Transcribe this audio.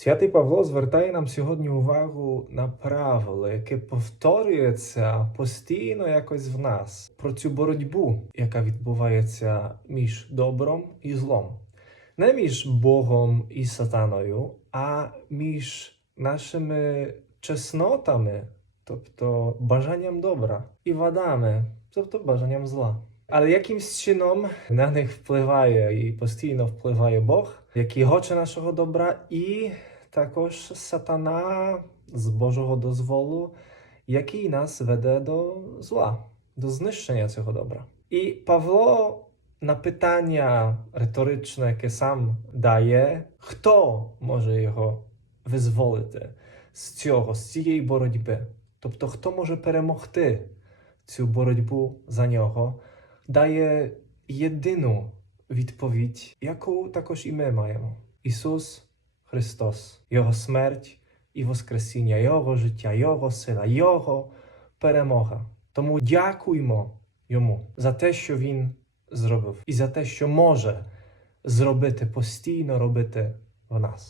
Святий Павло звертає нам сьогодні увагу на правило, яке повторюється постійно якось в нас про цю боротьбу, яка відбувається між добром і злом. Не між Богом і сатаною, а між нашими чеснотами, тобто бажанням добра, і вадами, тобто бажанням зла. Але якимсь чином на них впливає і постійно впливає Бог, який хоче нашого добра, і також сатана з Божого дозволу, який нас веде до зла, до знищення цього добра. І Павло на питання риторичне, яке сам дає, хто може його визволити з цього, з цієї боротьби? Тобто, хто може перемогти цю боротьбу за нього, дає єдину відповідь, яку також і ми маємо: Ісус Христос, Його смерть і Воскресіння, Його життя, Його сила, Його перемога. Тому дякуймо Йому за те, що Він зробив, і за те, що може зробити постійно робити в нас.